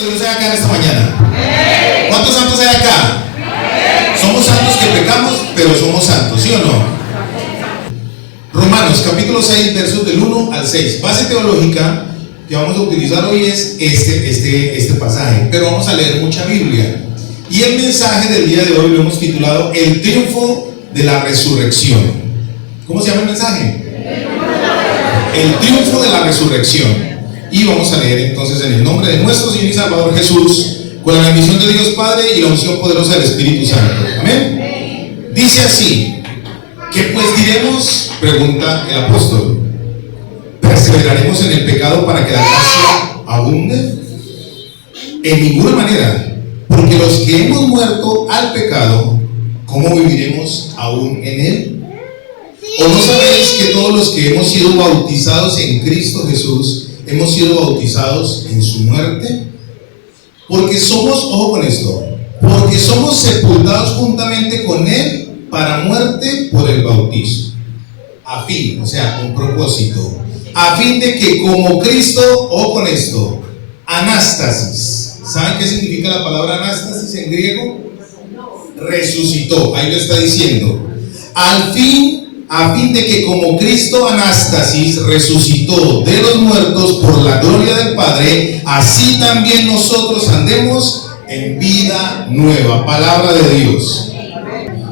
de Dios hay acá en esta mañana? ¿Cuántos santos hay acá? Somos santos que pecamos, pero somos santos, ¿sí o no? Romanos capítulo 6, versos del 1 al 6. Base teológica que vamos a utilizar hoy es este pasaje, pero vamos a leer mucha Biblia. Y el mensaje del día de hoy lo hemos titulado El triunfo de la resurrección. ¿Cómo se llama el mensaje? El triunfo de la resurrección. Y vamos a leer entonces en el nombre de nuestro Señor y Salvador Jesús, con la bendición de Dios Padre y la unción poderosa del Espíritu Santo. Amén. Dice así: ¿qué pues diremos? Pregunta el apóstol. ¿Perseveraremos en el pecado para que la gracia abunde? En ninguna manera, porque los que hemos muerto al pecado, ¿cómo viviremos aún en él? ¿O no sabéis que todos los que hemos sido bautizados en Cristo Jesús hemos sido bautizados en su muerte? Porque somos, ojo con esto, porque somos sepultados juntamente con él para muerte por el bautizo, a fin, o sea, con propósito, a fin de que como Cristo, ojo con esto, anástasis. ¿Saben qué significa la palabra anástasis en griego? Resucitó, ahí lo está diciendo. A fin de que como Cristo anástasis resucitó de los muertos por la gloria del Padre, así también nosotros andemos en vida nueva. Palabra de Dios.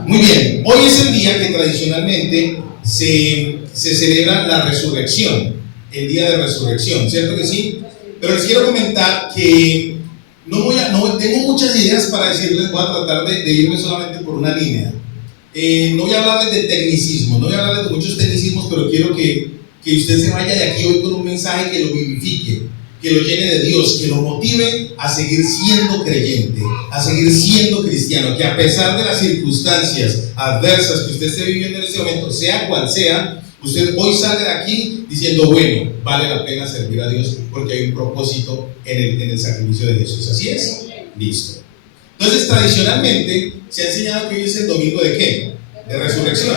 Muy bien, hoy es el día que tradicionalmente se celebra la resurrección, el día de resurrección, ¿cierto que sí? Pero les quiero comentar que no tengo muchas ideas para decirles, voy a tratar de irme solamente por una línea. No voy a hablarles de tecnicismo, no voy a hablarles de muchos tecnicismos, pero quiero que usted se vaya de aquí hoy con un mensaje que lo vivifique, que lo llene de Dios, que lo motive a seguir siendo creyente, a seguir siendo cristiano, que a pesar de las circunstancias adversas que usted esté viviendo en este momento, sea cual sea, usted hoy salga de aquí diciendo, bueno, vale la pena servir a Dios porque hay un propósito en el sacrificio de Jesús. ¿Así es? Listo. Entonces, tradicionalmente se ha enseñado que hoy es el domingo de ¿qué? De resurrección.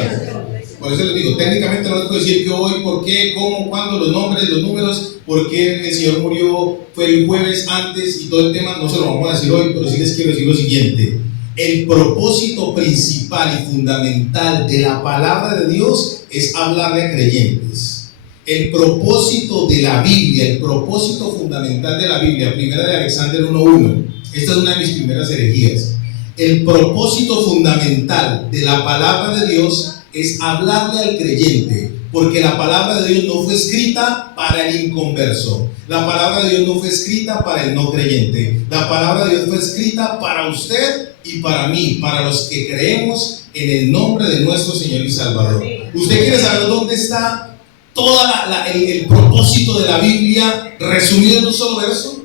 Por eso les digo, técnicamente no les puedo decir que hoy, por qué, cómo, cuándo, los nombres, los números, por qué el Señor murió, fue el jueves antes y todo el tema, no se lo vamos a decir hoy, pero sí les quiero decir lo siguiente. El propósito principal y fundamental de la palabra de Dios es hablarle a creyentes. El propósito de la Biblia, el propósito fundamental de la Biblia, primera de Alexander 1:1. Esta es una de mis primeras herejías. El propósito fundamental de la palabra de Dios es hablarle al creyente, porque la palabra de Dios no fue escrita para el inconverso. La palabra de Dios no fue escrita para el no creyente. La palabra de Dios fue escrita para usted y para mí, para los que creemos en el nombre de nuestro Señor y Salvador. ¿Usted quiere saber dónde está todo el propósito de la Biblia resumido en un solo verso?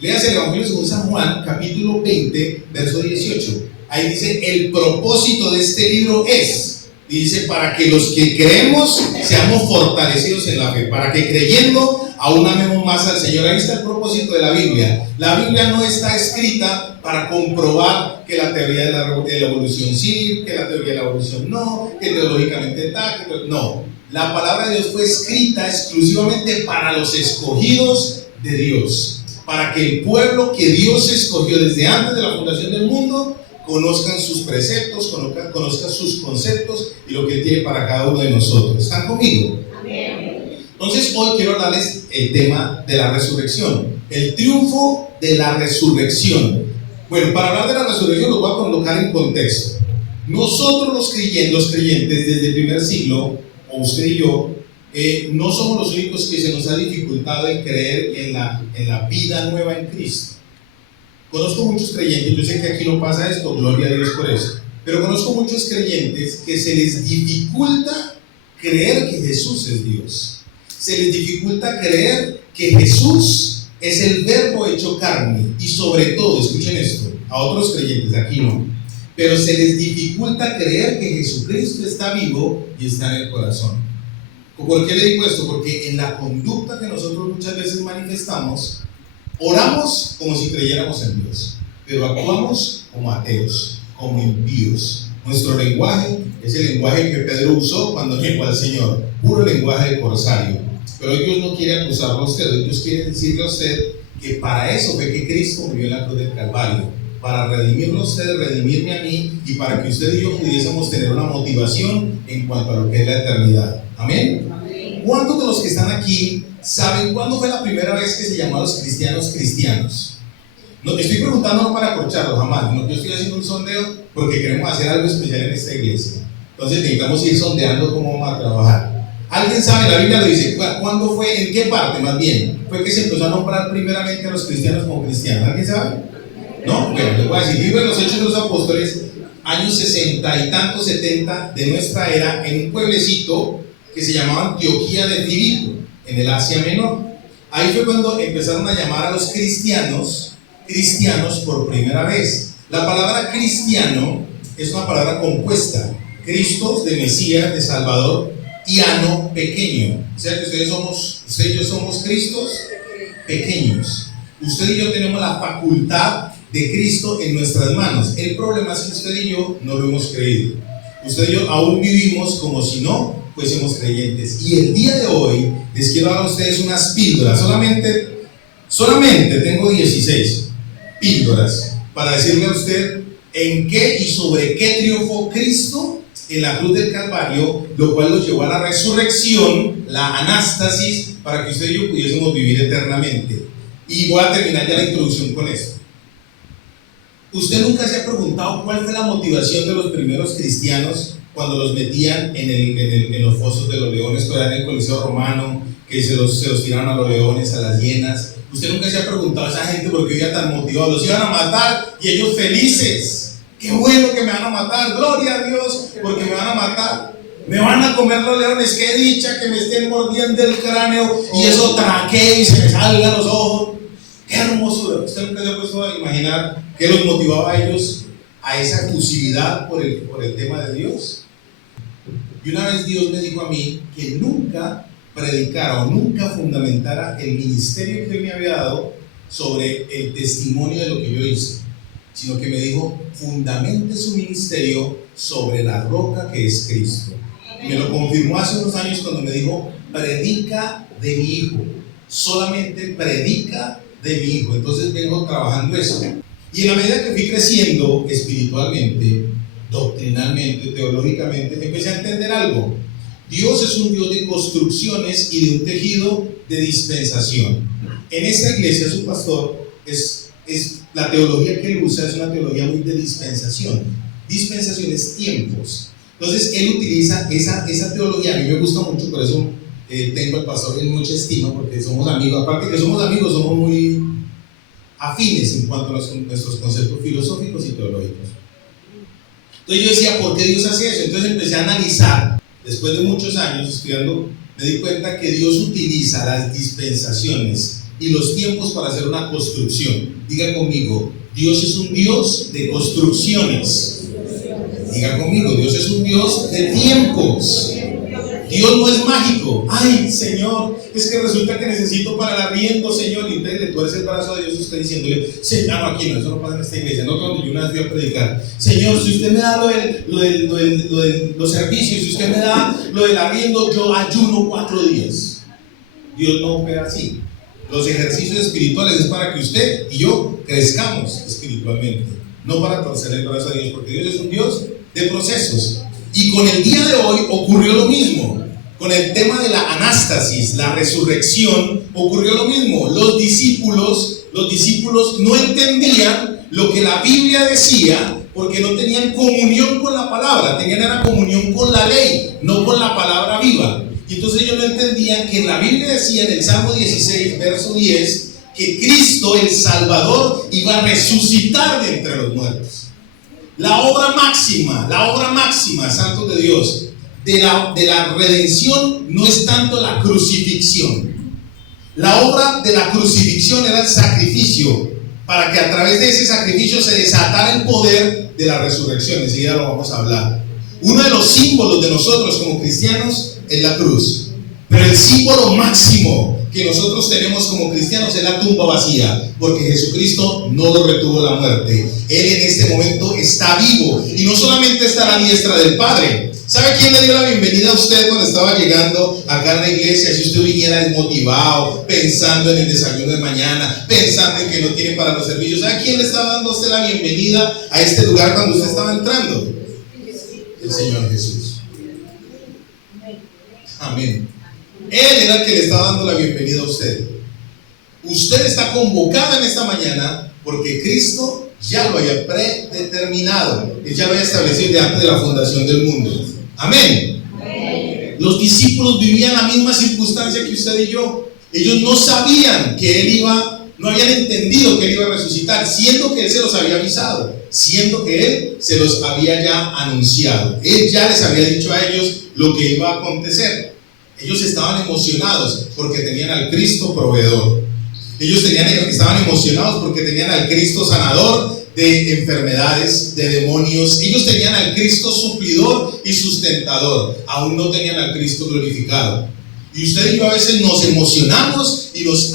Léase el Evangelio según San Juan, capítulo 20, verso 18. Ahí dice, el propósito de este libro es, dice, para que los que creemos seamos fortalecidos en la fe, para que creyendo aún amemos más al Señor. Ahí está el propósito de la Biblia. La Biblia no está escrita para comprobar que la teoría de la evolución sí, que la teoría de la evolución no, que teológicamente está, no. La palabra de Dios fue escrita exclusivamente para los escogidos de Dios, para que el pueblo que Dios escogió desde antes de la fundación del mundo conozcan sus preceptos, conozcan sus conceptos y lo que tiene para cada uno de nosotros. ¿Están conmigo? Amén. Entonces hoy quiero hablarles el tema de la resurrección, el triunfo de la resurrección. Bueno, para hablar de la resurrección los voy a colocar en contexto. Nosotros los creyentes desde el primer siglo, o usted y yo, no somos los únicos que se nos ha dificultado en creer en la vida nueva en Cristo. Conozco muchos creyentes, yo sé que aquí no pasa esto, gloria a Dios por eso, pero conozco muchos creyentes que se les dificulta creer que Jesús es Dios. Se les dificulta creer que Jesús es el verbo hecho carne, y sobre todo, escuchen esto, a otros creyentes, aquí no, pero se les dificulta creer que Jesucristo está vivo y está en el corazón. ¿Por qué le digo esto? Porque en la conducta que nosotros muchas veces manifestamos, oramos como si creyéramos en Dios, pero actuamos como ateos, como impíos. Nuestro lenguaje es el lenguaje que Pedro usó cuando llegó al Señor, puro lenguaje de corsario. Pero Dios no quiere acusarlo a usted, Dios quiere decirle a usted que para eso fue que Cristo murió en la cruz del Calvario, para redimirlo a ustedes, redimirme a mí, y para que usted y yo pudiésemos tener una motivación en cuanto a lo que es la eternidad. ¿Amén? Amén. ¿Cuántos de los que están aquí saben cuándo fue la primera vez que se llamó a los cristianos cristianos? No, estoy preguntando no para acorcharlo, jamás. No, yo estoy haciendo un sondeo porque queremos hacer algo especial en esta iglesia. Entonces necesitamos ir sondeando cómo vamos a trabajar. ¿Alguien sabe? La Biblia lo dice. ¿Cuándo fue? ¿En qué parte más bien? Fue que se empezó a nombrar primeramente a los cristianos como cristianos. ¿Alguien sabe? No, bueno, les voy a decir, libro de los Hechos de los Apóstoles, años 60 y tantos, 70 de nuestra era, en un pueblecito que se llamaba Antioquía de Filipo, en el Asia Menor. Ahí fue cuando empezaron a llamar a los cristianos por primera vez. La palabra cristiano es una palabra compuesta: Cristos, de Mesías, de Salvador, y ano, pequeño. O sea que usted y yo somos Cristos pequeños. Usted y yo tenemos la facultad de Cristo en nuestras manos. El problema es que usted y yo no lo hemos creído. Usted y yo aún vivimos como si no fuésemos creyentes. Y el día de hoy les quiero dar a ustedes unas píldoras. Solamente tengo 16 píldoras para decirle a usted en qué y sobre qué triunfó Cristo en la cruz del Calvario, lo cual nos llevó a la resurrección, la anástasis, para que usted y yo pudiésemos vivir eternamente. Y voy a terminar ya la introducción con esto. ¿Usted nunca se ha preguntado cuál fue la motivación de los primeros cristianos cuando los metían en los fosos de los leones, que eran en el Coliseo Romano, que se los tiraron a los leones, a las hienas? ¿Usted nunca se ha preguntado a esa gente por qué iban tan motivados? Los iban a matar y ellos felices. ¡Qué bueno que me van a matar! ¡Gloria a Dios porque me van a matar! ¡Me van a comer los leones! ¡Qué dicha que me estén mordiendo el cráneo y eso traquee y se me salgan los ojos! ¡Qué hermosura! ¿Usted nunca se ha puesto a imaginar qué los motivaba a ellos a esa efusividad por el tema de Dios? Y una vez Dios me dijo a mí que nunca predicara o nunca fundamentara el ministerio que Él me había dado sobre el testimonio de lo que yo hice, sino que me dijo: fundamente su ministerio sobre la roca que es Cristo. Y me lo confirmó hace unos años cuando me dijo: predica de mi hijo, solamente predica de mi hijo. Entonces vengo trabajando eso, y en la medida que fui creciendo espiritualmente, doctrinalmente, teológicamente, empecé a entender algo. Dios es un Dios de construcciones y de un tejido de dispensación. En esta iglesia su pastor es la teología que él usa es una teología muy de dispensación. Dispensación es tiempos. Entonces él utiliza esa teología. A mí me gusta mucho, por eso tengo al pastor en mucha estima, porque somos amigos. Aparte que somos amigos, somos muy afines en cuanto a nuestros conceptos filosóficos y teológicos. Entonces yo decía: ¿por qué Dios hace eso? Entonces empecé a analizar. Después de muchos años estudiando, me di cuenta que Dios utiliza las dispensaciones y los tiempos para hacer una construcción. Diga conmigo: Dios es un Dios de construcciones. Diga conmigo: Dios es un Dios de tiempos. Dios no es mágico. Ay, Señor, es que resulta que necesito para el arriendo, Señor. Y usted le tuerce el brazo a Dios, usted diciéndole: Señor, no, aquí no, eso no pasa en esta iglesia. No, cuando yo una vez fui a predicar: Señor, si usted me da los servicios, si usted me da lo del arriendo, yo ayuno 4 días. Dios no opera así. Los ejercicios espirituales es para que usted y yo crezcamos espiritualmente, no para torcer el brazo a Dios, porque Dios es un Dios de procesos. Y con el día de hoy ocurrió lo mismo. Con el tema de la anástasis, la resurrección, ocurrió lo mismo. Los discípulos no entendían lo que la Biblia decía, porque no tenían comunión con la palabra, tenían la comunión con la ley, no con la palabra viva. Y entonces ellos no entendían que la Biblia decía en el Salmo 16, verso 10, que Cristo, el Salvador, iba a resucitar de entre los muertos. La obra máxima, santos de Dios, de la redención no es tanto la crucifixión. La obra de la crucifixión era el sacrificio, para que a través de ese sacrificio se desatara el poder de la resurrección. Enseguida lo vamos a hablar. Uno de los símbolos de nosotros como cristianos es la cruz, pero el símbolo máximo que nosotros tenemos como cristianos es la tumba vacía, porque Jesucristo no lo retuvo la muerte. Él en este momento está vivo, y no solamente está a la diestra del Padre, ¿Sabe quién le dio la bienvenida a usted cuando estaba llegando acá a la iglesia? Si usted viniera desmotivado, pensando en el desayuno de mañana, pensando en que no tiene para los servicios, ¿sabe quién le estaba dando a usted la bienvenida a este lugar cuando usted estaba entrando? El Señor Jesús. Amén. Él era el que le estaba dando la bienvenida a usted. Usted está convocado en esta mañana porque Cristo ya lo haya predeterminado. Él ya lo haya establecido desde antes de la fundación del mundo. Amén. Amén. Los discípulos vivían la misma circunstancia que usted y yo. Ellos no sabían que Él no habían entendido que Él iba a resucitar, siendo que Él se los había avisado, siendo que Él se los había ya anunciado. Él ya les había dicho a ellos lo que iba a acontecer. Ellos estaban emocionados porque tenían al Cristo proveedor. Ellos estaban emocionados porque tenían al Cristo sanador de enfermedades, de demonios. Ellos tenían al Cristo suplidor y sustentador. Aún no tenían al Cristo glorificado. Y usted y yo a veces nos emocionamos y nos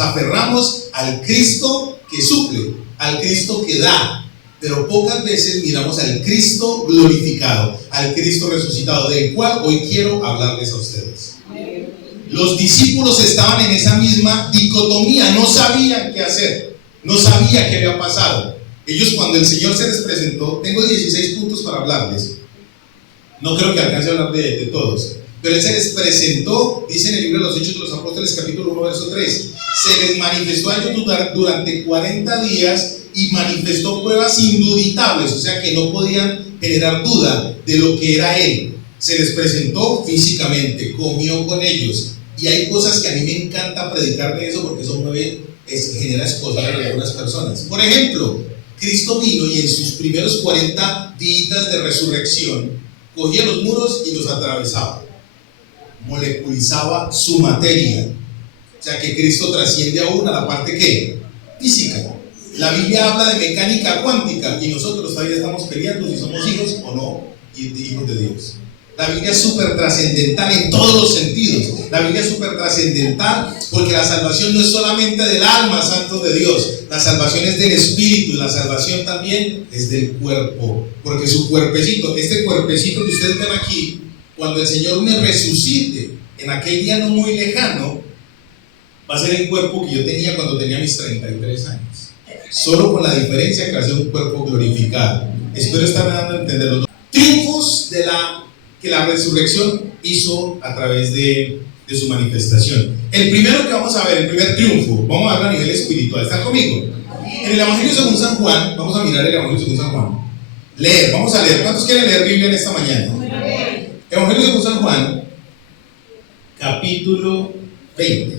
aferramos al Cristo que suple, al Cristo que da. Pero pocas veces miramos al Cristo glorificado, al Cristo resucitado, del cual hoy quiero hablarles a ustedes. Los discípulos estaban en esa misma dicotomía, no sabían qué hacer, no sabían qué había pasado. Ellos, cuando el Señor se les presentó, tengo 16 puntos para hablarles, no creo que alcance a hablar de todos, pero Él se les presentó, dice en el libro de los Hechos de los Apóstoles, capítulo 1, verso 3, se les manifestó a ellos durante 40 días y manifestó pruebas indubitables, o sea que no podían generar duda de lo que era Él. Se les presentó físicamente, comió con ellos. Y hay cosas que a mí me encanta predicar de eso porque eso genera escosor en algunas personas. Por ejemplo, Cristo vino y en sus primeros 40 días de resurrección cogía los muros y los atravesaba, moleculizaba su materia. O sea que Cristo trasciende aún a la parte ¿qué? Física. La Biblia habla de mecánica cuántica y nosotros todavía estamos peleando si somos hijos o no hijos de Dios. La Biblia es súper trascendental en todos los sentidos. La Biblia es súper trascendental porque la salvación no es solamente del alma, santos de Dios. La salvación es del espíritu y la salvación también es del cuerpo. Porque su cuerpecito, este cuerpecito que ustedes ven aquí, cuando el Señor me resucite en aquel día no muy lejano, va a ser el cuerpo que yo tenía cuando tenía mis 33 años. Solo con la diferencia que va a ser un cuerpo glorificado. Espero estarme dando a entender los triunfos que la resurrección hizo a través de su manifestación. El primero que vamos a ver, el primer triunfo, vamos a ver a nivel espiritual. ¿Están conmigo? En el Evangelio según San Juan, vamos a mirar el Evangelio según San Juan. Leer, vamos a leer. ¿Cuántos quieren leer Biblia en esta mañana? Evangelio según San Juan, capítulo 20,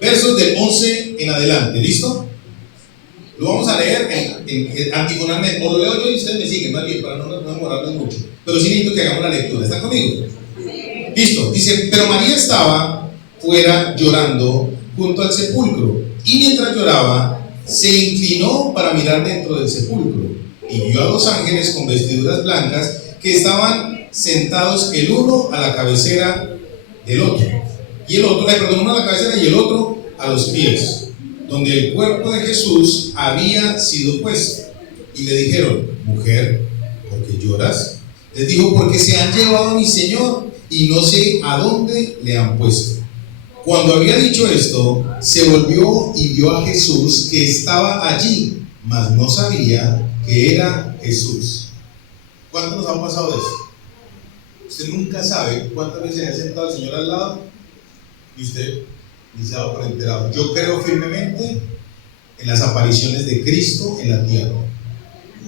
versos del 11 en adelante. ¿Listo? Lo vamos a leer antifonalmente, o lo leo yo y ustedes me siguen, más bien, para no demorarnos mucho. Pero sí necesito que hagamos la lectura. ¿Están conmigo? Listo. Dice, pero María estaba fuera llorando junto al sepulcro, y mientras lloraba, se inclinó para mirar dentro del sepulcro, y vio a dos ángeles con vestiduras blancas que estaban sentados el uno a la cabecera del otro, y el otro, uno a la cabecera y el otro a los pies, donde el cuerpo de Jesús había sido puesto. Y le dijeron, mujer, ¿por qué lloras? Les dijo, porque se han llevado a mi Señor y no sé a dónde le han puesto. Cuando había dicho esto, se volvió y vio a Jesús que estaba allí, mas no sabía que era Jesús. ¿Cuánto nos ha pasado eso? Usted nunca sabe cuántas veces se ha sentado el Señor al lado y usted ni se ha dado por enterado. Yo creo firmemente en las apariciones de Cristo en la tierra.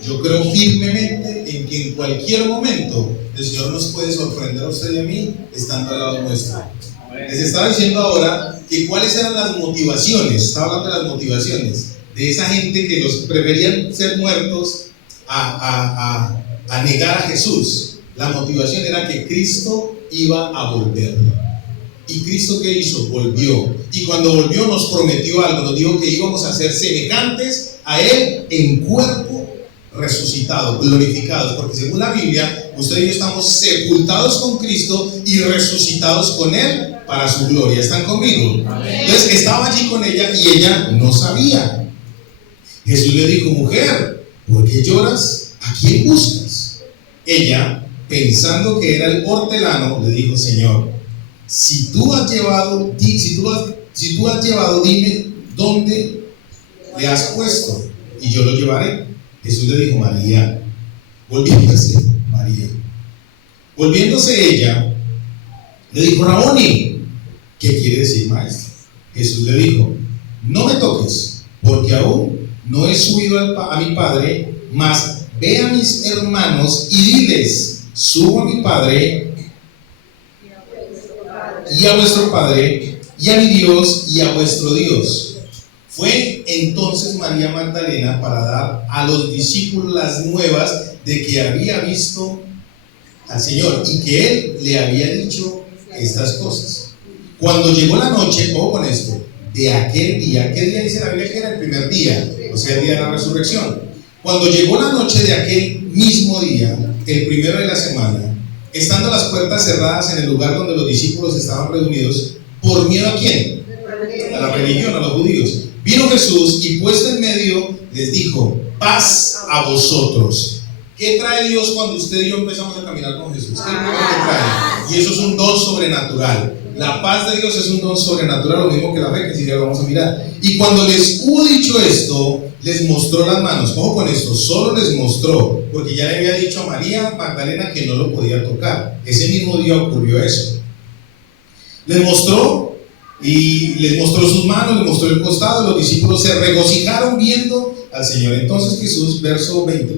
Yo creo firmemente en que en cualquier momento el Señor nos puede sorprender a usted y a mí estando al lado nuestro. Les estaba diciendo ahora que cuáles eran las motivaciones, estaba hablando de las motivaciones de esa gente que los preferían ser muertos a negar a Jesús. La motivación era que Cristo iba a volver. ¿Y Cristo qué hizo? Volvió. Y cuando volvió nos prometió algo, nos dijo que íbamos a ser semejantes a Él en cuerpo resucitados, glorificados, porque según la Biblia, usted y yo estamos sepultados con Cristo y resucitados con Él para su gloria. ¿Están conmigo? Amén. Entonces estaba allí con ella y ella no sabía. Jesús le dijo, mujer, ¿por qué lloras? ¿A quién buscas? Ella, pensando que era el hortelano, le dijo: Señor, si tú has llevado, dime dónde le has puesto, y yo lo llevaré. Jesús le dijo: María. Volviéndose ella, le dijo: Raboni, ¿qué quiere decir maestro? Jesús le dijo: no me toques, porque aún no he subido a mi Padre, mas ve a mis hermanos y diles: subo a mi Padre y a vuestro Padre, y a mi Dios y a vuestro Dios. Fue entonces María Magdalena para dar a los discípulos las nuevas de que había visto al Señor y que Él le había dicho estas cosas. Cuando llegó la noche, ojo con esto, de aquel día, ¿qué día dice la Biblia que era? El primer día, o sea, el día de la resurrección. Cuando llegó la noche de aquel mismo día, el primero de la semana, estando las puertas cerradas en el lugar donde los discípulos estaban reunidos, ¿por miedo a quién? A la religión, a los judíos. Vino Jesús y puesto en medio les dijo: paz a vosotros. ¿Qué trae Dios cuando usted y yo empezamos a caminar con Jesús? ¿Qué es lo que trae? Y eso es un don sobrenatural. La paz de Dios es un don sobrenatural, lo mismo que la fe, que si ya lo vamos a mirar. Y cuando les hubo dicho esto, les mostró las manos. Ojo con esto, solo les mostró, porque ya le había dicho a María Magdalena que no lo podía tocar. Ese mismo día ocurrió eso. Les mostró sus manos, les mostró el costado. Los discípulos se regocijaron viendo al Señor. Entonces Jesús, verso 20,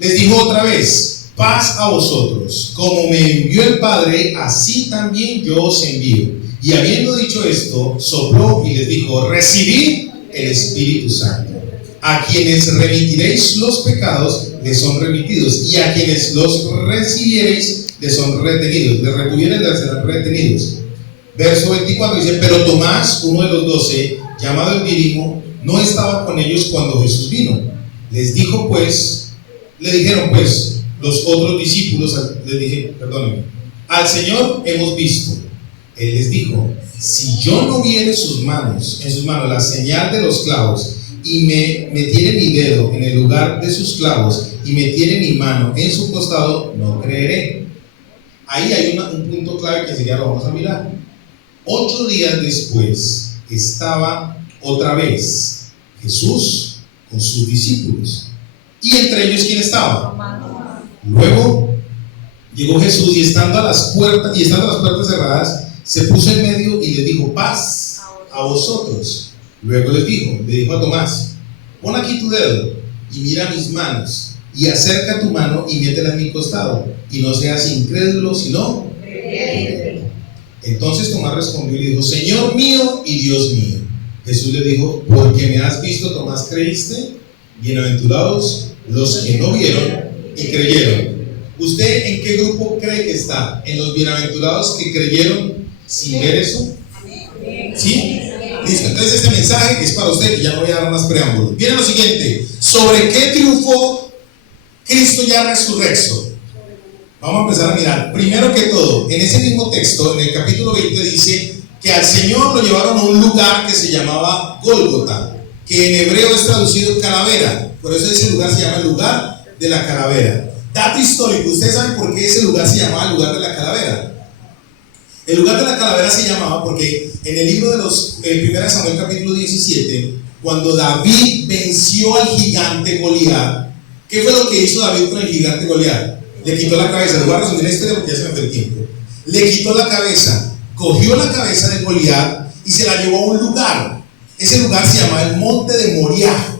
les dijo otra vez: paz a vosotros. Como me envió el Padre, así también yo os envío. Y habiendo dicho esto, sopló y les dijo: recibid el Espíritu Santo. A quienes remitiréis los pecados, les son remitidos, y a quienes los recibiereis, les son retenidos. Les retuvieres, les serán retenidos. Verso 24 dice: pero Tomás, uno de los 12, llamado el Dídimo, no estaba con ellos cuando Jesús vino. Le dijeron pues los otros discípulos, al Señor hemos visto. Él les dijo: si yo no viere en sus manos la señal de los clavos, y me metiere mi dedo en el lugar de sus clavos, y metiere mi mano en su costado, no creeré. Ahí hay un punto clave que enseguida lo vamos a mirar. 8 días después estaba otra vez Jesús con sus discípulos. Y entre ellos, ¿quién estaba? Luego llegó Jesús y estando las puertas cerradas, se puso en medio y les dijo: paz a vosotros. Luego le dijo a Tomás: pon aquí tu dedo y mira mis manos, y acerca tu mano y métela en mi costado, y no seas incrédulo, sino creyente. Entonces Tomás respondió y le dijo: Señor mío y Dios mío. Jesús le dijo: porque me has visto, Tomás, creíste. Bienaventurados los que no vieron y creyeron. ¿Usted en qué grupo cree que está? ¿En los bienaventurados que creyeron sin ver eso? ¿Sí? Listo, entonces este mensaje es para usted y ya no voy a dar más preámbulos. Viene lo siguiente: ¿sobre qué triunfó Cristo ya resurrecto? Vamos a empezar a mirar. Primero que todo, en ese mismo texto, en el capítulo 20, dice que al Señor lo llevaron a un lugar que se llamaba Gólgota, que en hebreo es traducido calavera. Por eso ese lugar se llama el lugar de la calavera. Dato histórico: ¿ustedes saben por qué ese lugar se llamaba el lugar de la calavera? El lugar de la calavera se llamaba porque en el libro de los 1 Samuel capítulo 17, cuando David venció al gigante Goliat, ¿qué fue lo que hizo David con el gigante Goliat? Le quitó la cabeza. Les voy a resumir la historia porque ya se me fue el tiempo. Le quitó la cabeza, cogió la cabeza de Goliat y se la llevó a un lugar. Ese lugar se llama el monte de Moriah.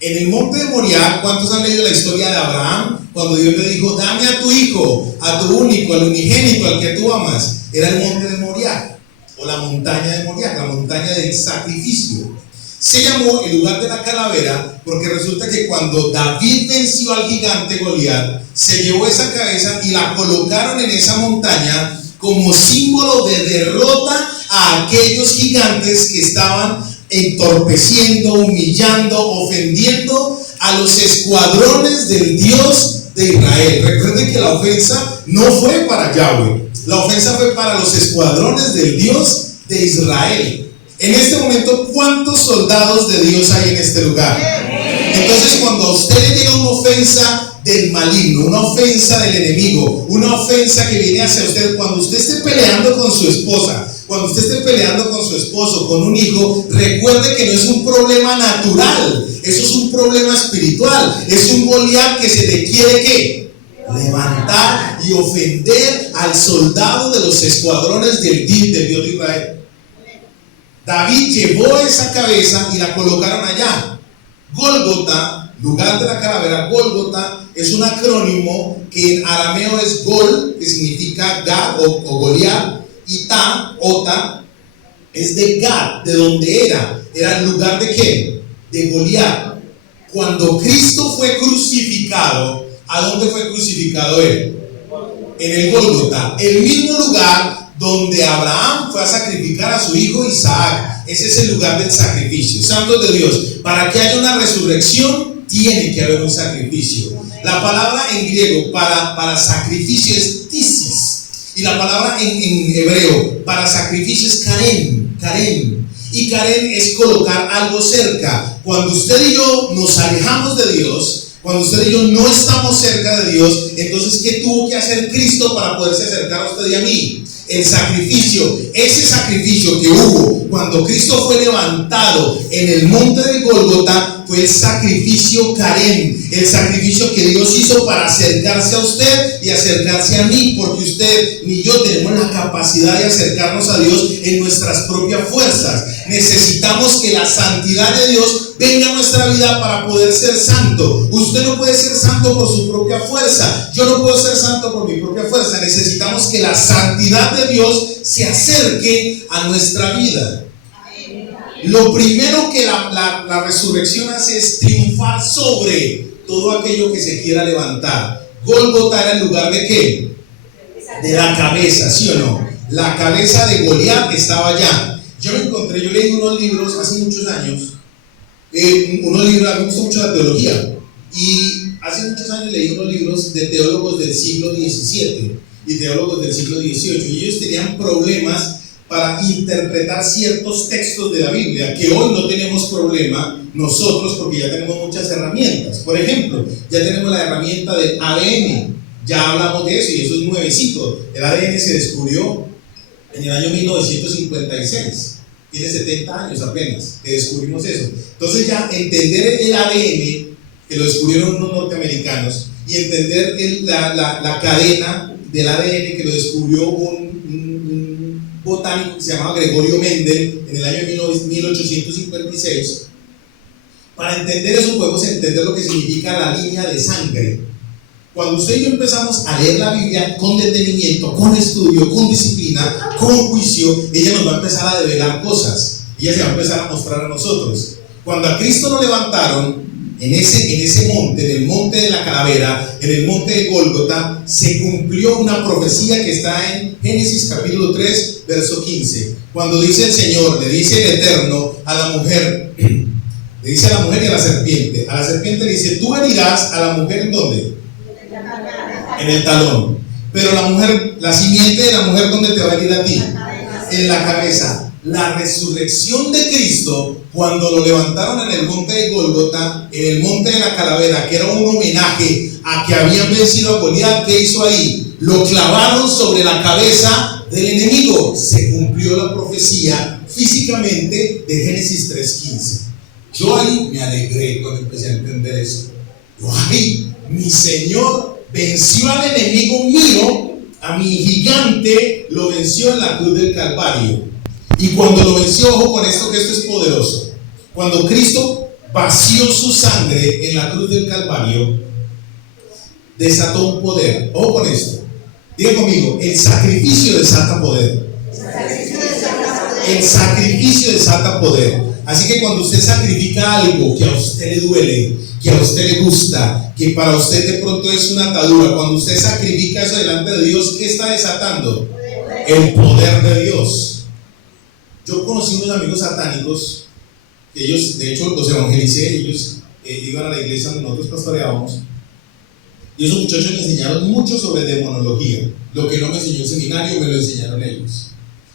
En el monte de Moriah, ¿cuántos han leído la historia de Abraham? Cuando Dios le dijo: dame a tu hijo, a tu único, al unigénito, al que tú amas. Era el monte de Moriah, o la montaña de Moriah, la montaña del sacrificio. Se llamó el lugar de la calavera porque resulta que cuando David venció al gigante Goliat, se llevó esa cabeza y la colocaron en esa montaña como símbolo de derrota a aquellos gigantes que estaban entorpeciendo, humillando, ofendiendo a los escuadrones del Dios de Israel. Recuerden que la ofensa no fue para Yahweh, la ofensa fue para los escuadrones del Dios de Israel. En este momento, ¿cuántos soldados de Dios hay en este lugar? Entonces, cuando a usted le llega una ofensa del maligno, una ofensa del enemigo, una ofensa que viene hacia usted cuando usted esté peleando con su esposa, cuando usted esté peleando con su esposo, con un hijo. Recuerde que no es un problema natural, eso es un problema espiritual, es un Goliat que se le quiere ¿qué? Levantar y ofender al soldado de los escuadrones del Dios de Israel. David llevó esa cabeza y la colocaron allá. Gólgota, lugar de la calavera. Gólgota es un acrónimo que en arameo es Gol, que significa Gad o Goliat, y Ota es de Gad, de donde era el lugar de ¿qué? De Goliat. Cuando Cristo fue crucificado, ¿a dónde fue crucificado él? En el Gólgota, el mismo lugar donde Abraham fue a sacrificar a su hijo Isaac. Ese es el lugar del sacrificio. Santos de Dios, para que haya una resurrección tiene que haber un sacrificio. La palabra en griego para sacrificio es tisis, y la palabra en hebreo para sacrificio es karen. Y karen es colocar algo cerca. Cuando usted y yo nos alejamos de Dios, cuando usted y yo no estamos cerca de Dios, entonces ¿qué tuvo que hacer Cristo para poderse acercar a usted y a mí? El sacrificio. Ese sacrificio que hubo cuando Cristo fue levantado en el monte del Gólgota fue el sacrificio karen, el sacrificio que Dios hizo para acercarse a usted y acercarse a mí, porque usted ni yo tenemos la capacidad de acercarnos a Dios en nuestras propias fuerzas. Necesitamos que la santidad de Dios venga a nuestra vida para poder ser santo. Usted no puede ser santo por su propia fuerza, yo no puedo ser santo por mi propia fuerza. Necesitamos que la santidad de Dios se acerque a nuestra vida. Lo primero que la resurrección hace es triunfar sobre todo aquello que se quiera levantar. Gólgota era el lugar de ¿qué? De la cabeza, ¿sí o no? La cabeza de Goliat estaba allá. Yo leí unos libros hace muchos años, unos libros, a mí me gusta mucho la teología, y hace muchos años leí unos libros de teólogos del siglo XVII y teólogos del siglo XVIII, y ellos tenían problemas para interpretar ciertos textos de la Biblia, que hoy no tenemos problema nosotros porque ya tenemos muchas herramientas. Por ejemplo, ya tenemos la herramienta del ADN, ya hablamos de eso y eso es nuevecito. El ADN se descubrió en el año 1956, tiene 70 años apenas que descubrimos eso. Entonces ya entender el ADN, que lo descubrieron unos norteamericanos, y entender la cadena del ADN que lo descubrió un botánico que se llamaba Gregorio Mendel en el año 1856. Para entender eso podemos entender lo que significa la línea de sangre. Cuando usted y yo empezamos a leer la Biblia con detenimiento, con estudio, con disciplina, con juicio, ella nos va a empezar a develar cosas. Ella se va a empezar a mostrar a nosotros. Cuando a Cristo lo levantaron en ese monte, en el monte de la calavera, en el monte de Gólgota, se cumplió una profecía que está en Génesis capítulo 3, verso 15. Cuando dice el Señor, le dice el Eterno a la mujer, le dice a la mujer y a la serpiente. A la serpiente le dice: tú herirás a la mujer ¿en dónde? En el talón. Pero la mujer, la simiente de la mujer, ¿dónde te va a herir a ti? En la cabeza. La resurrección de Cristo, cuando lo levantaron en el monte de Gólgota, en el monte de la calavera, que era un homenaje a que habían vencido a Goliat, ¿qué hizo ahí? Lo clavaron sobre la cabeza del enemigo. Se cumplió la profecía físicamente de Génesis 3:15. Yo ahí me alegré cuando empecé a entender eso. Yo ahí, mi Señor venció al enemigo mío, a mi gigante, lo venció en la cruz del Calvario. Y cuando lo venció, ojo con esto, que esto es poderoso. Cuando Cristo vació su sangre en la cruz del Calvario, desató un poder. Ojo con esto. Diga conmigo: el sacrificio desata poder. El sacrificio desata poder. Así que cuando usted sacrifica algo que a usted le duele, que a usted le gusta, que para usted de pronto es una atadura, cuando usted sacrifica eso delante de Dios, ¿qué está desatando? El poder de Dios. Yo conocí unos amigos satánicos, que ellos, de hecho, los evangelicé. Ellos iban a la iglesia donde nosotros pastoreábamos, y esos muchachos me enseñaron mucho sobre demonología. Lo que no me enseñó el seminario me lo enseñaron ellos.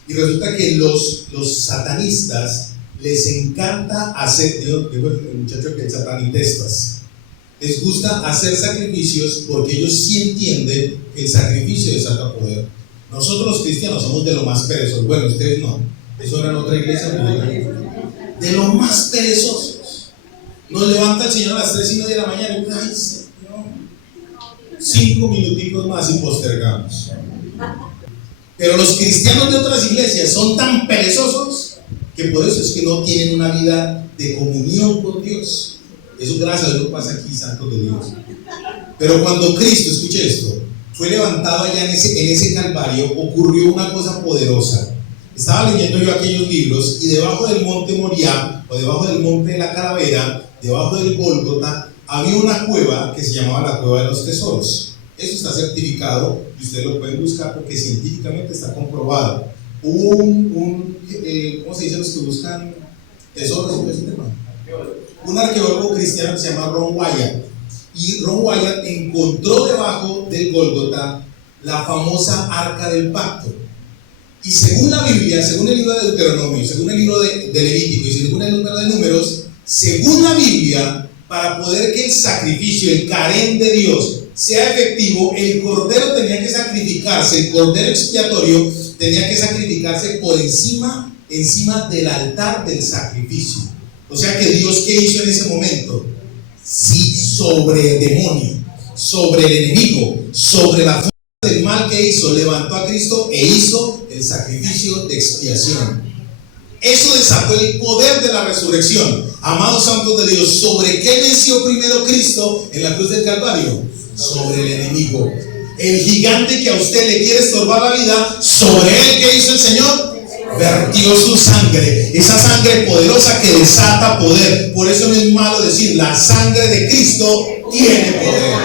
Y resulta que los satanistas les encanta hacer, digo el muchacho que satanitestas, les gusta hacer sacrificios porque ellos sí entienden que el sacrificio desata poder. Nosotros los cristianos somos de lo más perezosos. Bueno, ustedes no. Eso era en otra iglesia. De lo más perezosos. Nos levanta el Señor a las 3:30 de la mañana y ay, Señor, 5 minuticos más y postergamos. Pero los cristianos de otras iglesias son tan perezosos que por eso es que no tienen una vida de comunión con Dios. Eso gracias a Dios pasa aquí, santos de Dios. Pero cuando Cristo, escuche esto, fue levantado allá en ese Calvario, ocurrió una cosa poderosa. Estaba leyendo yo aquellos libros y debajo del monte Moriah, o debajo del monte de la Calavera, debajo del Gólgota, había una cueva que se llamaba la Cueva de los Tesoros. Eso está certificado y ustedes lo pueden buscar porque científicamente está comprobado. Hubo ¿cómo se dice los que buscan tesoros? Un arqueólogo cristiano que se llama Ron Wyatt. Y Ron Wyatt encontró debajo del Gólgota la famosa Arca del Pacto. Y según la Biblia, según el libro de Deuteronomio, según el libro de Levítico y según el libro de Números, según la Biblia, para poder que el sacrificio, el carén de Dios, sea efectivo, el cordero tenía que sacrificarse, el cordero expiatorio tenía que sacrificarse por encima del altar del sacrificio. O sea que Dios, ¿qué hizo en ese momento? Sí, sobre el demonio, sobre el enemigo, sobre la fuerza del mal que hizo, levantó a Cristo e hizo el sacrificio de expiación. Eso desató el poder de la resurrección. Amados santos de Dios, ¿sobre qué venció primero Cristo en la cruz del Calvario? Sobre el enemigo. El gigante que a usted le quiere estorbar la vida, sobre él, ¿qué hizo el Señor? Vertió su sangre, esa sangre poderosa que desata poder. Por eso no es malo decir, la sangre de Cristo tiene poder.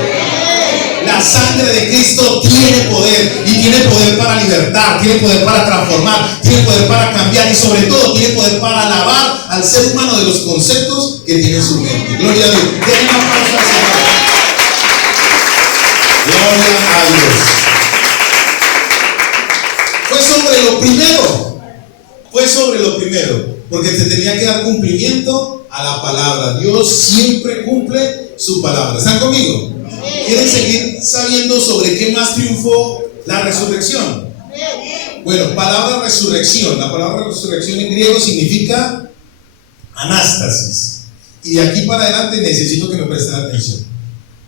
La sangre de Cristo tiene poder, y tiene poder para libertar, tiene poder para transformar, tiene poder para cambiar y sobre todo tiene poder para lavar al ser humano de los conceptos que tiene en su mente. Gloria a Dios. Den un aplauso al Señor. Gloria a Dios. Fue sobre lo primero, porque te tenía que dar cumplimiento a la palabra. Dios siempre cumple su palabra. ¿Están conmigo? ¿Quieren seguir sabiendo sobre qué más triunfó la resurrección? Bueno, palabra resurrección. La palabra resurrección en griego significa anástasis. Y de aquí para adelante necesito que me presten atención.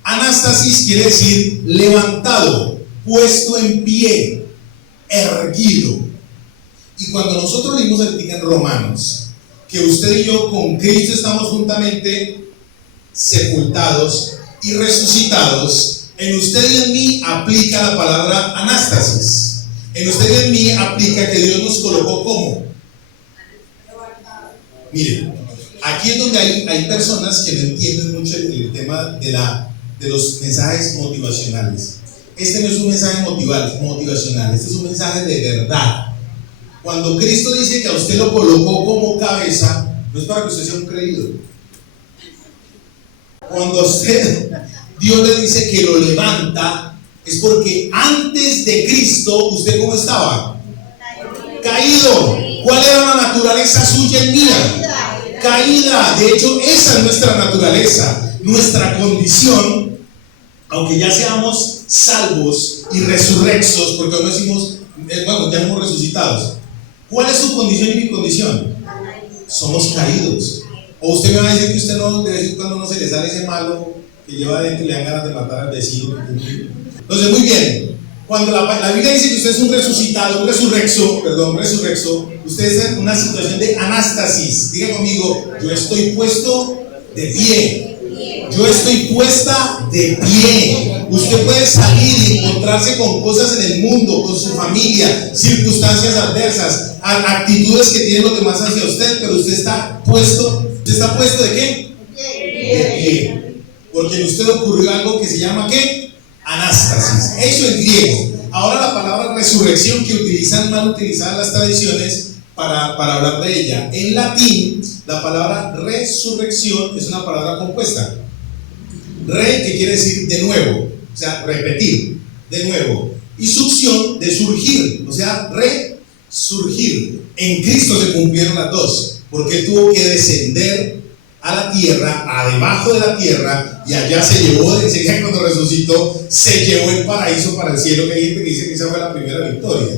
Anástasis quiere decir levantado, puesto en pie, erguido. Y cuando nosotros leímos en Romanos que usted y yo con Cristo estamos juntamente sepultados y resucitados, en usted y en mí aplica la palabra anástasis. En usted y en mí aplica que Dios nos colocó como. Miren, aquí es donde hay personas que no entienden mucho el tema de los mensajes motivacionales. Este no es un mensaje motivacional, este es un mensaje de verdad. Cuando Cristo dice que a usted lo colocó como cabeza, no es para que usted sea un creído. Cuando Dios le dice que lo levanta, es porque antes de Cristo, ¿usted cómo estaba? Caído. ¿Cuál era la naturaleza suya y mía? Caída. De hecho, esa es nuestra naturaleza, nuestra condición, aunque ya seamos salvos y resurrectos, porque no decimos, ya somos resucitados. ¿Cuál es su condición y mi condición? Somos caídos. O usted me va a decir que usted no, de vez en cuando no se le sale ese malo que lleva adentro y le dan ganas de matar al vecino. Entonces, muy bien. Cuando la Biblia dice que usted es un resucitado, un resurrecto, usted está en una situación de anástasis. Diga conmigo, yo estoy puesto de pie. Yo estoy puesta de pie. Usted puede salir y encontrarse con cosas en el mundo, con su familia, circunstancias adversas, actitudes que tienen los demás hacia usted, pero usted está puesto. ¿Usted está puesto de qué? De pie. Porque en usted ocurrió algo que se llama ¿qué? Anástasis. Eso es griego. Ahora la palabra resurrección que utilizan mal utilizadas las tradiciones para hablar de ella. En latín, la palabra resurrección es una palabra compuesta. Re, que quiere decir de nuevo, o sea, repetir, de nuevo. Y succión, de surgir, o sea, resurgir. En Cristo se cumplieron las dos, porque Él tuvo que descender a la tierra, a debajo de la tierra, y allá se llevó, enseguida cuando resucitó, se llevó el paraíso para el cielo, que hay gente que dice que esa fue la primera victoria.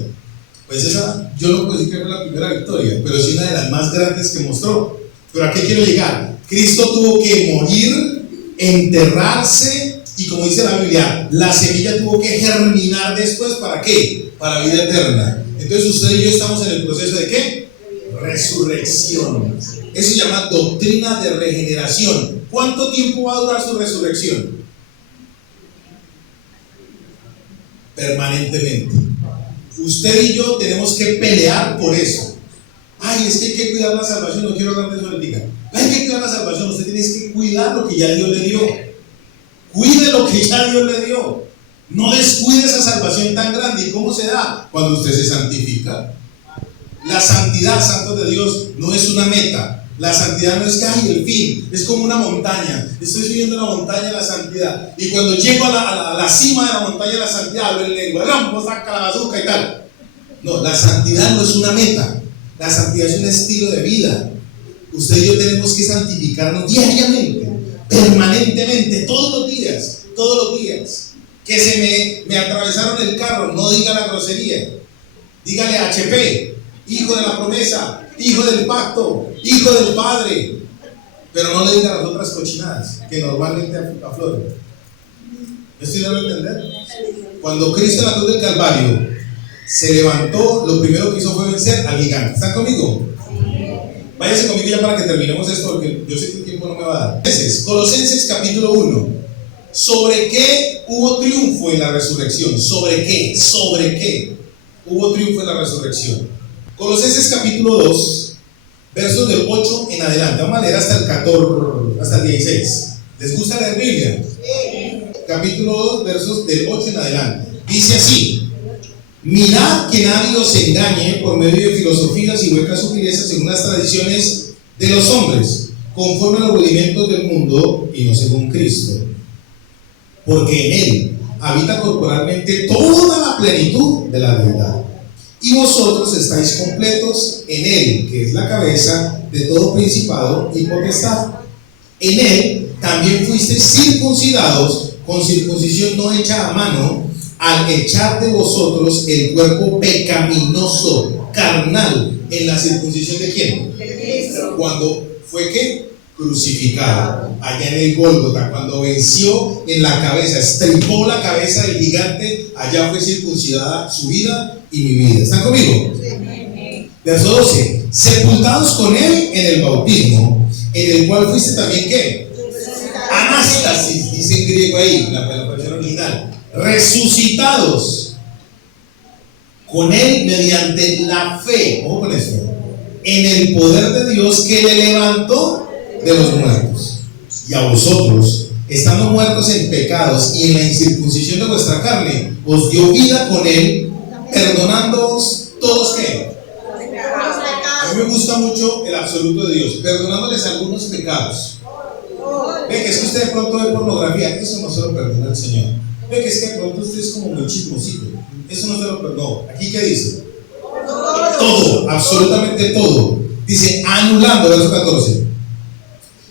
Pues esa, yo no puedo decir que fue la primera victoria, pero sí una de las más grandes que mostró. Pero ¿a qué quiero llegar? Cristo tuvo que morir, enterrarse, y como dice la Biblia, la semilla tuvo que germinar después, ¿para qué? Para vida eterna. Entonces usted y yo estamos en el proceso de ¿qué? Resurrección. Eso se llama doctrina de regeneración. ¿Cuánto tiempo va a durar su resurrección? Permanentemente. Usted y yo tenemos que pelear por eso. Ay, es que hay que cuidar la salvación. No quiero hablar de eso ahorita. Hay que cuidar la salvación. Usted tiene que cuidar lo que ya Dios le dio. Cuide lo que ya Dios le dio. No descuide esa salvación tan grande. ¿Y cómo se da? Cuando usted se santifica. La santidad, santos de Dios, no es una meta. La santidad no es que hay el fin, es como una montaña. Estoy subiendo una montaña de la santidad, y cuando llego a la cima de la montaña de la santidad, hablo en lengua, rampo, saca la bazooka y tal. No, la santidad no es una meta. La santidad es un estilo de vida. Usted y yo tenemos que santificarnos diariamente, permanentemente, todos los días, todos los días. Que se me atravesaron el carro, no diga la grosería, dígale HP, hijo de la promesa, hijo del pacto, hijo del Padre, pero no le diga las otras cochinadas que normalmente afloran. ¿Me estoy dando a entender? Cuando Cristo en la cruz del Calvario se levantó, lo primero que hizo fue vencer al gigante. ¿Están conmigo? Váyase conmigo ya para que terminemos esto, porque yo sé que el tiempo no me va a dar. Colosenses capítulo 1. ¿Sobre qué hubo triunfo en la resurrección? ¿Sobre qué? ¿Sobre qué hubo triunfo en la resurrección? Colosenses capítulo 2, versos del 8 en adelante. Vamos a leer hasta el 14, hasta el 16. ¿Les gusta leer Biblia? Sí. Capítulo 2, versos del 8 en adelante. Dice así: mirad que nadie os engañe por medio de filosofías y huecas sutilezas según las tradiciones de los hombres, conforme a los rudimentos del mundo y no según Cristo. Porque en Él habita corporalmente toda la plenitud de la verdad. Y vosotros estáis completos en Él, que es la cabeza de todo principado y potestad. En Él también fuisteis circuncidados con circuncisión no hecha a mano, al echar de vosotros el cuerpo pecaminoso, carnal, en la circuncisión ¿de quién? De Cristo. Cuando fue ¿qué? Crucificado, allá en el Gólgota, cuando venció en la cabeza, estripó la cabeza del gigante, allá fue circuncidada su vida y mi vida. ¿Están conmigo? Sí. Verso 12: sepultados con Él en el bautismo, en el cual fuiste también ¿qué? Anástasis, dice en griego ahí, la versión original. Resucitados con Él mediante la fe, ojo con esto, en el poder de Dios que le levantó de los muertos. Y a vosotros, estando muertos en pecados y en la incircuncisión de vuestra carne, os dio vida con Él, perdonándoos todos ¿qué? A mí me gusta mucho el absoluto de Dios, perdonándoles algunos pecados. Ve que es que usted de pronto ve pornografía, eso no se lo perdona el Señor. Ve que es que de pronto usted es como muy chismosito, eso no se lo perdona. ¿Aquí qué dice? Todo, absolutamente todo. Dice, anulando, verso 14,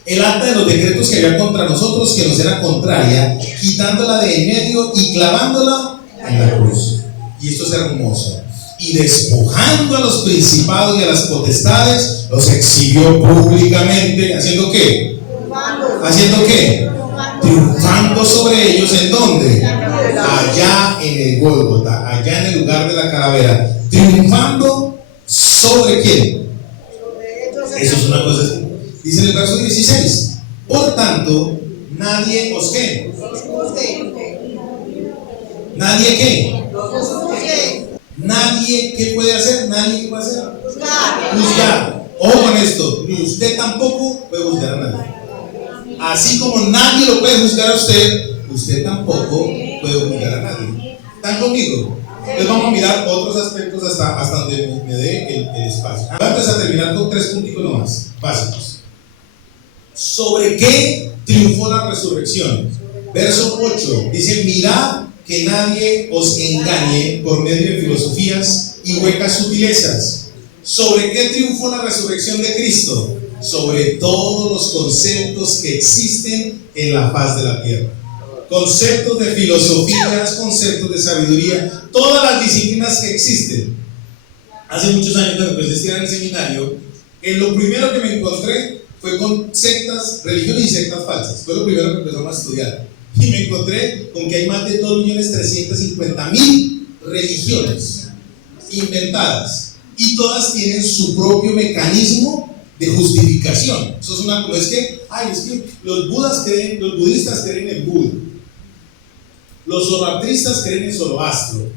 el acta de los decretos que había contra nosotros, que nos era contraria, quitándola de en medio y clavándola en la cruz. Y esto es hermoso. Y despojando a los principados y a las potestades, los exhibió públicamente. ¿Haciendo qué? ¿Haciendo qué? Triunfando sobre ellos. ¿En dónde? Allá en el Gólgota, allá en el lugar de la calavera. Triunfando sobre quién. Eso es una cosa así. Dice en el verso 16: por tanto, nadie os ¿qué? ¿Nadie qué? ¿Nadie qué puede hacer? ¿Nadie qué puede hacer? Juzgar. Ojo con esto, ni usted tampoco puede juzgar a nadie. Así como nadie lo puede juzgar a usted, usted tampoco puede juzgar a nadie. ¿Están conmigo? Entonces vamos a mirar otros aspectos hasta donde me dé el espacio. Vamos a terminar con 3 puntitos nomás, básicos. ¿Sobre qué triunfó la resurrección? Verso 8 dice: mirad que nadie os engañe por medio de filosofías y huecas sutilezas. ¿Sobre qué triunfó la resurrección de Cristo? sobre todos los conceptos que existen en la faz de la tierra. Conceptos de filosofías, conceptos de sabiduría, todas las disciplinas que existen. Hace muchos años, cuando empecé a estudiar en el seminario, lo primero que me encontré fue con sectas, religiones y sectas falsas. Fue lo primero que empezamos a estudiar. Y me encontré con que hay más de 2.350.000 religiones inventadas. Y todas tienen su propio mecanismo de justificación. Eso es una cosa, es que los budistas creen en Buda. Los zoroastristas creen en Zoroastro.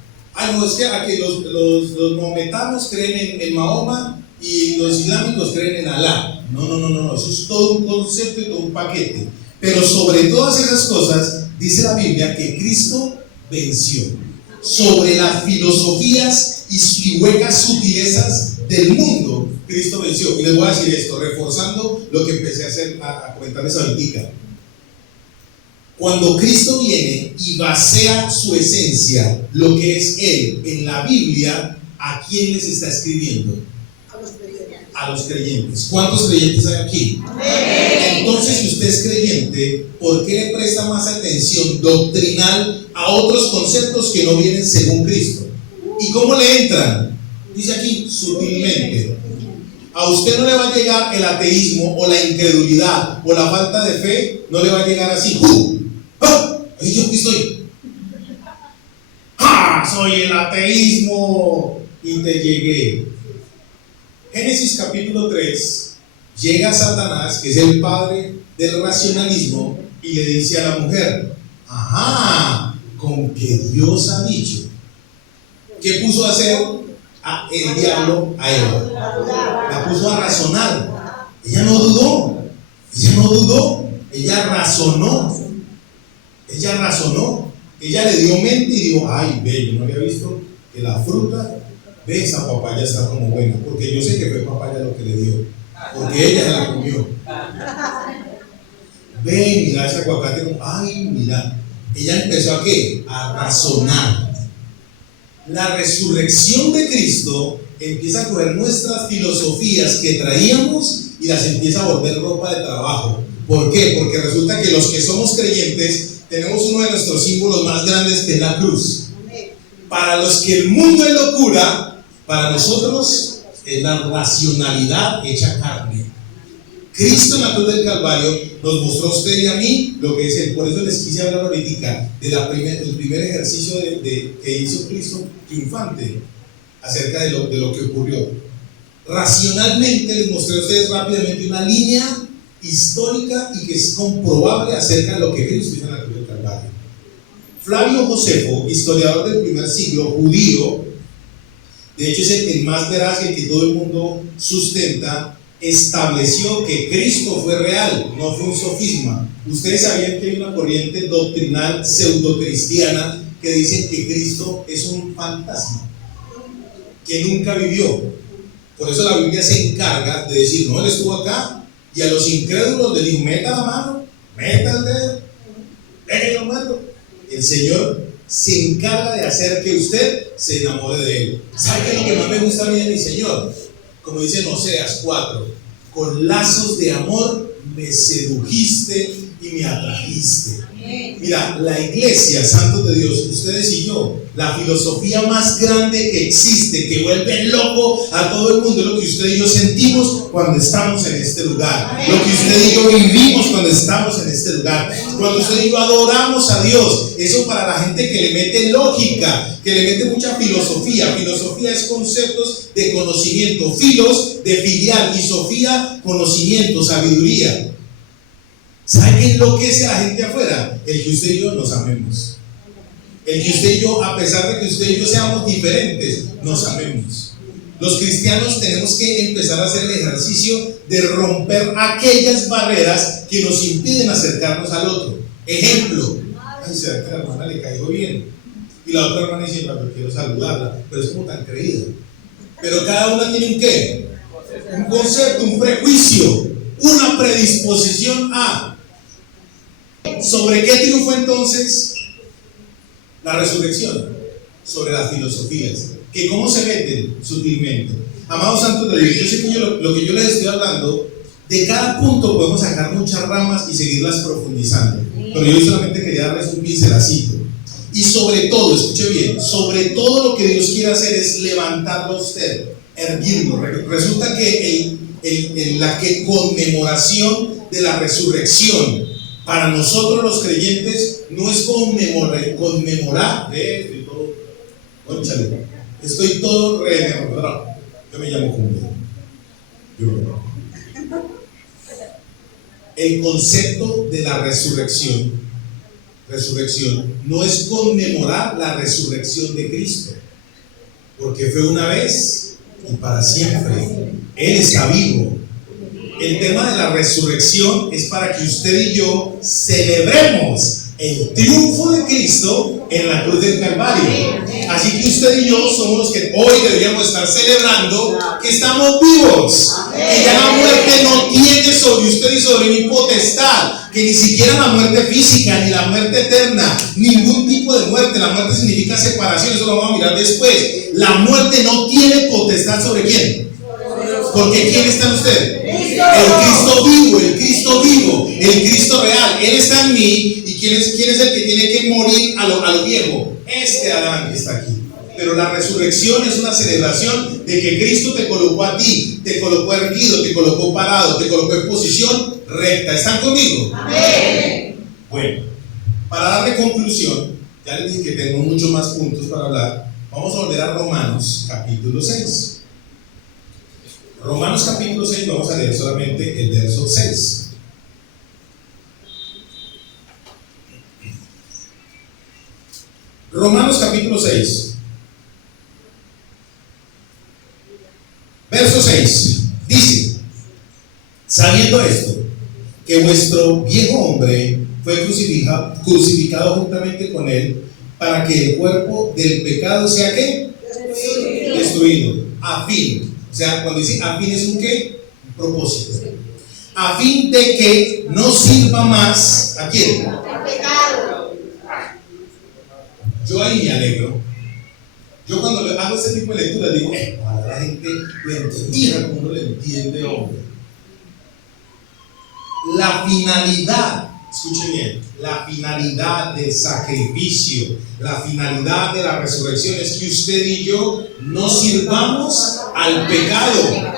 No, es que aquí los maometanos creen en Mahoma y los islámicos creen en Alá. No, eso es todo un concepto y todo un paquete. Pero sobre todas esas cosas, dice la Biblia que Cristo venció. Sobre las filosofías y huecas sutilezas del mundo, Cristo venció. Y les voy a decir esto, reforzando lo que empecé a comentarles ahorita. Cuando Cristo viene y basea su esencia, lo que es Él, en la Biblia, ¿a quién les está escribiendo? A los creyentes. ¿Cuántos creyentes hay aquí? Entonces, si usted es creyente, ¿por qué le presta más atención doctrinal a otros conceptos que no vienen según Cristo? ¿Y cómo le entran? Dice aquí, sutilmente. A usted no le va a llegar el ateísmo o la incredulidad o la falta de fe, no le va a llegar así. ¿Y yo qué soy? Soy el ateísmo y te llegué. Génesis capítulo 3, llega Satanás, que es el padre del racionalismo, y le dice a la mujer: con que Dios ha dicho. ¿Qué puso a hacer el diablo a Eva? La puso a razonar. Ella no dudó, ella razonó. Ella le dio mente y dijo: yo no había visto que la fruta de esa papaya está como buena, porque yo sé que fue papaya lo que le dio, porque ella la comió. Mira ese aguacate, mira. Ella empezó ¿a qué? A razonar. La resurrección de Cristo empieza a coger nuestras filosofías que traíamos y las empieza a volver ropa de trabajo. ¿Por qué? Porque resulta que los que somos creyentes tenemos uno de nuestros símbolos más grandes, que es la cruz. Para los que el mundo es locura, para nosotros es la racionalidad hecha carne. Cristo en la cruz del Calvario nos mostró a usted y a mí lo que es Él. Por eso les quise hablar ahorita del primer ejercicio que hizo Cristo triunfante acerca de lo que ocurrió. Racionalmente les mostré a ustedes rápidamente una línea histórica y que es comprobable acerca de lo que Cristo hizo en la cruz del Calvario. Flavio Josefo, historiador del primer siglo, judío, de hecho es el más veraz, el que todo el mundo sustenta, estableció que Cristo fue real, no fue un sofisma. Ustedes sabían que hay una corriente doctrinal pseudocristiana que dicen que Cristo es un fantasma, que nunca vivió. Por eso la Biblia se encarga de decir: no, Él estuvo acá. Y a los incrédulos les dijo: meta la mano, meta el dedo, déjenlo muerto. El Señor se encarga de hacer que usted se enamore de Él. ¿Sabe qué es lo que más me gusta a mí de mi Señor? Como dice en Oseas 4: con lazos de amor me sedujiste y me atrajiste. Mira, la iglesia, santos de Dios, ustedes y yo, la filosofía más grande que existe, que vuelve loco a todo el mundo, es lo que usted y yo sentimos cuando estamos en este lugar, lo que usted y yo vivimos cuando estamos en este lugar, cuando usted y yo adoramos a Dios. Eso para la gente que le mete lógica, que le mete mucha filosofía. Filosofía es conceptos de conocimiento, filos de filial y sofía, conocimiento, sabiduría. ¿Sabe qué enloquece a la gente afuera? El que usted y yo nos amemos. El que usted y yo, a pesar de que usted y yo seamos diferentes, nos amemos. Los cristianos tenemos que empezar a hacer el ejercicio de romper aquellas barreras que nos impiden acercarnos al otro. Ejemplo: será que a la hermana le caigo bien, y la otra hermana dice: yo quiero saludarla, pero es como tan creída. Pero cada una tiene un ¿qué? Un concepto, un prejuicio, una predisposición a. ¿Sobre qué triunfó entonces la resurrección? Sobre las filosofías, que cómo se meten sutilmente. Amados santos de Dios, yo sé que lo que yo les estoy hablando, De cada punto podemos sacar muchas ramas y seguirlas profundizando, pero yo solamente quería darles un pincelacito. Y sobre todo, escuche bien, sobre todo lo que Dios quiere hacer es levantarlo a usted, erguirlo. Resulta que la conmemoración de la resurrección para nosotros los creyentes no es conmemorar, estoy todo rememorado. Yo me llamo Julio. El concepto de la resurrección no es conmemorar la resurrección de Cristo, porque fue una vez y para siempre. Él está vivo. El tema de la resurrección es para que usted y yo celebremos el triunfo de Cristo en la cruz del Calvario. Así que usted y yo somos los que hoy deberíamos estar celebrando que estamos vivos, que ya la muerte no tiene sobre usted y sobre mi potestad, que ni siquiera la muerte física, ni la muerte eterna, ningún tipo de muerte. La muerte significa separación, eso lo vamos a mirar después. La muerte no tiene potestad sobre quién. Porque ¿quién está en usted? El Cristo vivo, el Cristo real. Él está en mí. ¿Y quién es el que tiene que morir a lo viejo? Este Adán que está aquí. Pero la resurrección es una celebración de que Cristo te colocó a ti, te colocó erguido, te colocó parado, te colocó en posición recta. ¿Están conmigo? Amén. Bueno, para darle conclusión, ya les dije que tengo muchos más puntos para hablar. Vamos a volver a Romanos capítulo 6. Romanos capítulo 6, vamos a leer solamente el verso 6. Romanos capítulo 6, verso 6, dice: sabiendo esto, que vuestro viejo hombre fue crucificado juntamente con él, para que el cuerpo del pecado sea ¿qué? Destruido, a fin. O sea, cuando dice a fin es un ¿qué? Un propósito. A fin de que no sirva más ¿a quién? Al pecado. Yo ahí me alegro. Yo cuando hago este tipo de lectura digo, para la gente lo entendía como uno lo entiende, hombre. La finalidad, escuchen bien, la finalidad del sacrificio, la finalidad de la resurrección es que usted y yo no sirvamos al pecado.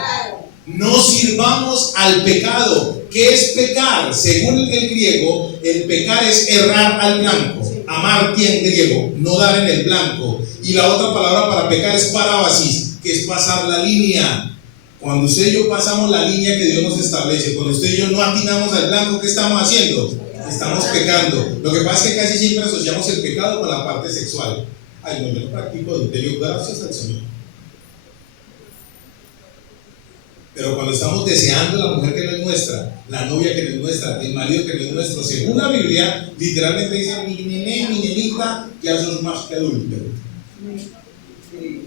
No sirvamos al pecado. ¿Qué es pecar? Según el griego, el pecar es errar al blanco. Amartia en griego, no dar en el blanco. Y la otra palabra para pecar es parábasis, que es pasar la línea. Cuando usted y yo pasamos la línea que Dios nos establece, cuando usted y yo no atinamos al blanco, ¿qué estamos haciendo? Estamos pecando. Lo que pasa es que casi siempre asociamos el pecado con la parte sexual. Ay, no, yo no practico adulterio, gracias al Señor. Pero cuando estamos deseando la mujer que no es nuestra, la novia que no es nuestra, el marido que no es nuestro, según la Biblia, literalmente dice: mi nené, mi nenita, ya sos más que adúltero.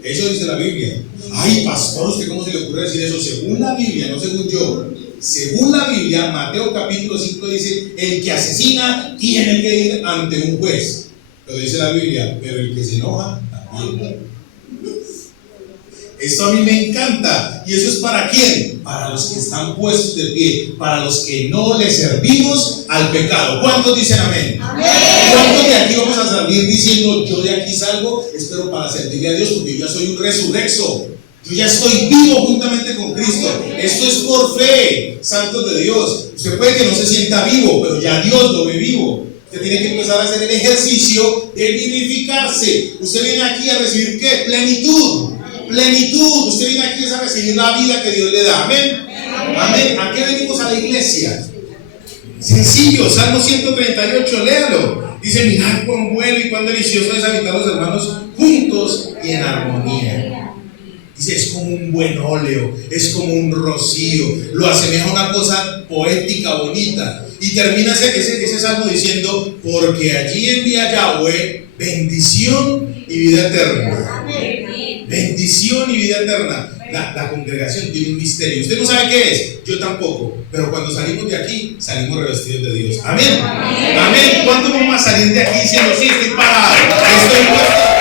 Eso dice la Biblia. Ay, pastor, ¿usted cómo se le ocurre decir eso? Según la Biblia, no según yo. Según la Biblia, Mateo capítulo 5 dice: el que asesina tiene que ir ante un juez. Pero dice la Biblia, pero el que se enoja también. Esto a mí me encanta. ¿Y eso es para quién? Para los que están puestos de pie, para los que no le servimos al pecado. ¿Cuántos dicen amén? Amén. ¿Cuántos de aquí vamos a salir diciendo: yo de aquí salgo, espero para servirle a Dios, porque yo ya soy un resurrecto? Yo ya estoy vivo juntamente con Cristo. Esto es por fe, santos de Dios. Usted puede que no se sienta vivo, pero ya Dios lo ve vivo. Usted tiene que empezar a hacer el ejercicio de vivificarse. Usted viene aquí a recibir ¿qué? Plenitud. Plenitud. Usted viene aquí a recibir la vida que Dios le da. Amén. Amén. ¿A qué venimos a la iglesia? Sencillo. Salmo 138, léalo. Dice: mirad cuán bueno y cuán delicioso es habitar los hermanos juntos y en armonía. Dice: es como un buen óleo, es como un rocío. Lo asemeja a una cosa poética, bonita. Y termina ese salmo diciendo: porque allí envía Yahweh bendición y vida eterna. Bendición y vida eterna. La congregación tiene un misterio. Usted no sabe qué es, yo tampoco. Pero cuando salimos de aquí, salimos revestidos de Dios. Amén. Amén. ¿Cuándo vamos a salir de aquí diciendo: sí, estoy parado, estoy puesto?